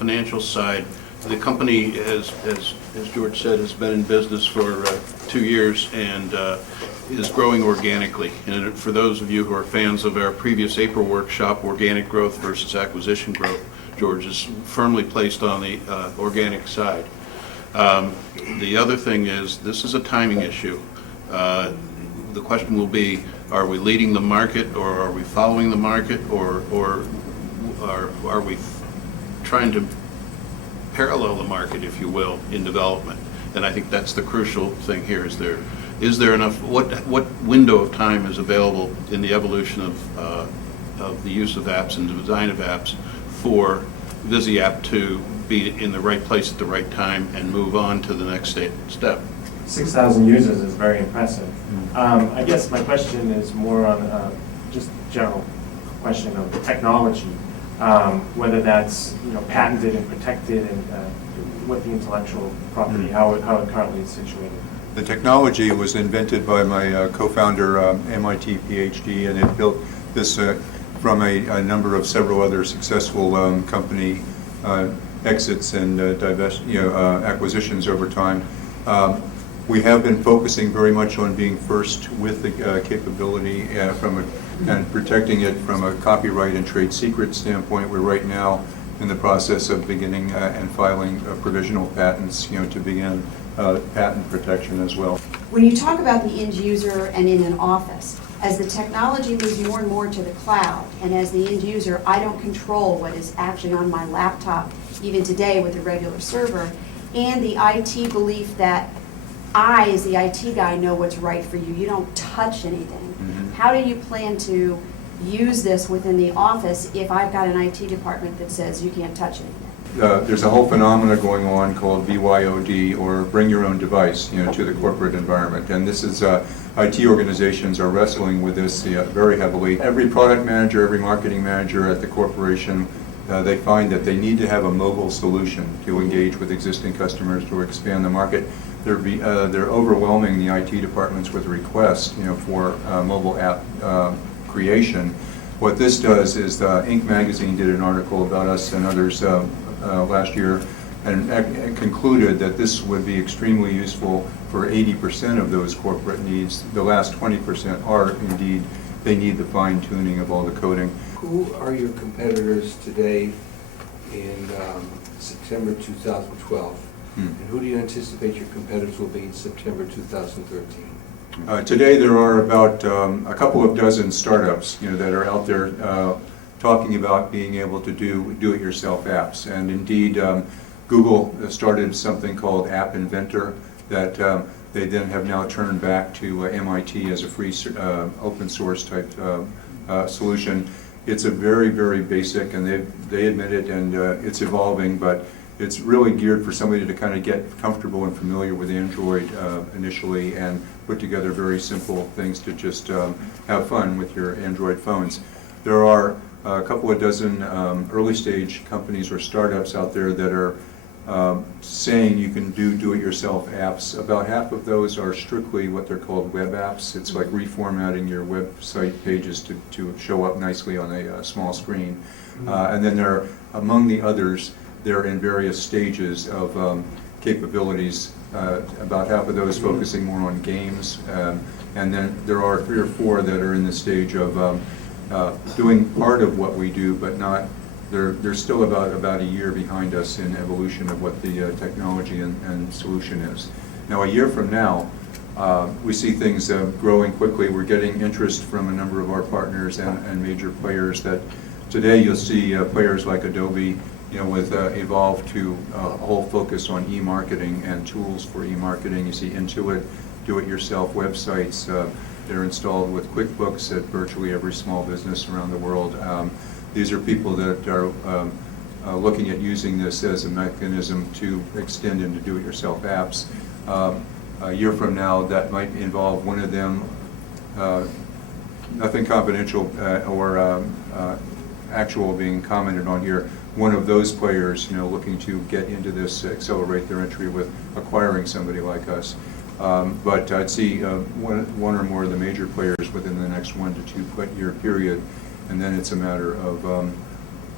financial side, the company, as George said, has been in business for 2 years and is growing organically. And for those of you who are fans of our previous April workshop, organic growth versus acquisition growth, George is firmly placed on the organic side. The other thing is, this is a timing issue. The question will be, are we leading the market, or are we following the market, or are we trying to parallel the market, if you will, in development? And I think that's the crucial thing here. Is there enough, what window of time is available in the evolution of the use of apps and the design of apps for ViziApp to be in the right place at the right time and move on to the next step? 6,000 users is very impressive. I guess my question is more on just general question of the technology, whether that's patented and protected, and what the intellectual property, how it currently is situated. The technology was invented by my co-founder, MIT PhD, and it built this from a number of several other successful company exits and acquisitions over time. We have been focusing very much on being first with the capability and protecting it from a copyright and trade secret standpoint. We're right now in the process of beginning and filing provisional patents, to begin patent protection as well. When you talk about the end user and in an office, as the technology moves more and more to the cloud, and as the end user, I don't control what is actually on my laptop, even today with a regular server, and the IT belief that I, as the IT guy, know what's right for you. You don't touch anything. Mm-hmm. How do you plan to use this within the office if I've got an IT department that says you can't touch anything? There's a whole phenomena going on called BYOD, or bring your own device, to the corporate environment. And this is, IT organizations are wrestling with this very heavily. Every product manager, every marketing manager at the corporation, they find that they need to have a mobile solution to engage with existing customers, to expand the market. They're overwhelming the IT departments with requests, for mobile app creation. What this does is, Inc. magazine did an article about us and others last year, and concluded that this would be extremely useful for 80% of those corporate needs. The last 20% are indeed, they need the fine-tuning of all the coding. Who are your competitors today in September 2012? And who do you anticipate your competitors will be in September 2013? Today there are about a couple of dozen startups, that are out there talking about being able to do-it-yourself apps. And indeed, Google started something called App Inventor that they then have now turned back to MIT as a free open source type solution. It's a very, very basic, and they admit it, and it's evolving, but it's really geared for somebody to kind of get comfortable and familiar with Android initially, and put together very simple things to just have fun with your Android phones. There are a couple of dozen early stage companies or startups out there that are saying you can do-it-yourself apps. About half of those are strictly what they're called web apps. It's like reformatting your website pages to show up nicely on a small screen. And then there are, among the others, they're in various stages of capabilities. About half of those focusing more on games, and then there are 3 or 4 that are in the stage of doing part of what we do, but not. They're still about a year behind us in evolution of what the technology and solution is. Now, a year from now, we see things growing quickly. We're getting interest from a number of our partners and major players. That today you'll see players like Adobe, with Evolve to a whole focus on e-marketing and tools for e-marketing. You see Intuit, do-it-yourself websites. They're installed with QuickBooks at virtually every small business around the world. These are people that are looking at using this as a mechanism to extend into do-it-yourself apps. A year from now, that might involve one of them, nothing confidential or actual being commented on here, one of those players, looking to get into this, accelerate their entry with acquiring somebody like us. But I'd see one or more of the major players within the next 1 to 2 year period, and then it's a matter of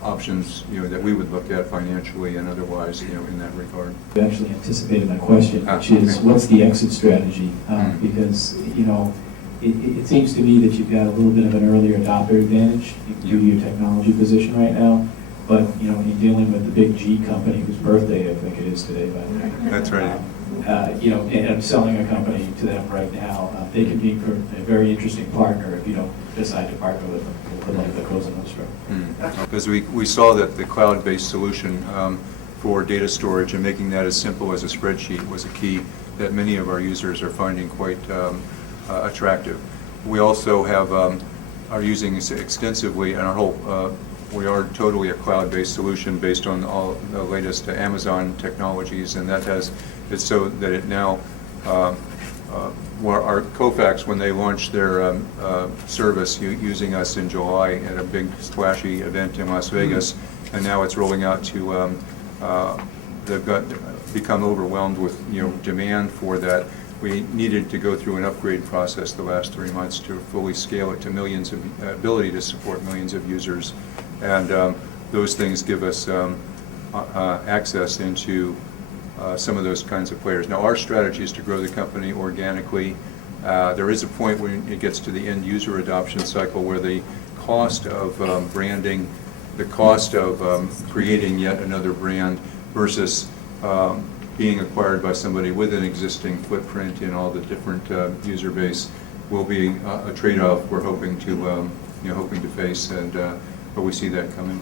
options, that we would look at financially and otherwise, in that regard. You actually anticipated my question, which is, Okay. what's the exit strategy? Because, it seems to me that you've got a little bit of an earlier adopter advantage due to your technology position right now. But, when you're dealing with the big G company, whose birthday I think it is today, by the way. That's right. And I'm selling a company to them right now. They can be a very interesting partner if you don't decide to partner with them, like the Cosa Nostra. Because we saw that the cloud-based solution for data storage and making that as simple as a spreadsheet was a key that many of our users are finding quite attractive. We also are using this extensively, and our whole we are totally a cloud-based solution based on all the latest Amazon technologies, and that it's so that it now our Kofax, when they launched their service using us in July at a big splashy event in Las Vegas, and now it's rolling out to they've become overwhelmed with demand for that. We needed to go through an upgrade process the last 3 months to fully scale it to ability to support millions of users, and those things give us access into some of those kinds of players. Now, our strategy is to grow the company organically. There is a point when it gets to the end user adoption cycle where the cost of branding, the cost of creating yet another brand versus being acquired by somebody with an existing footprint in all the different user base will be a trade-off we're hoping to face, and but we see that coming.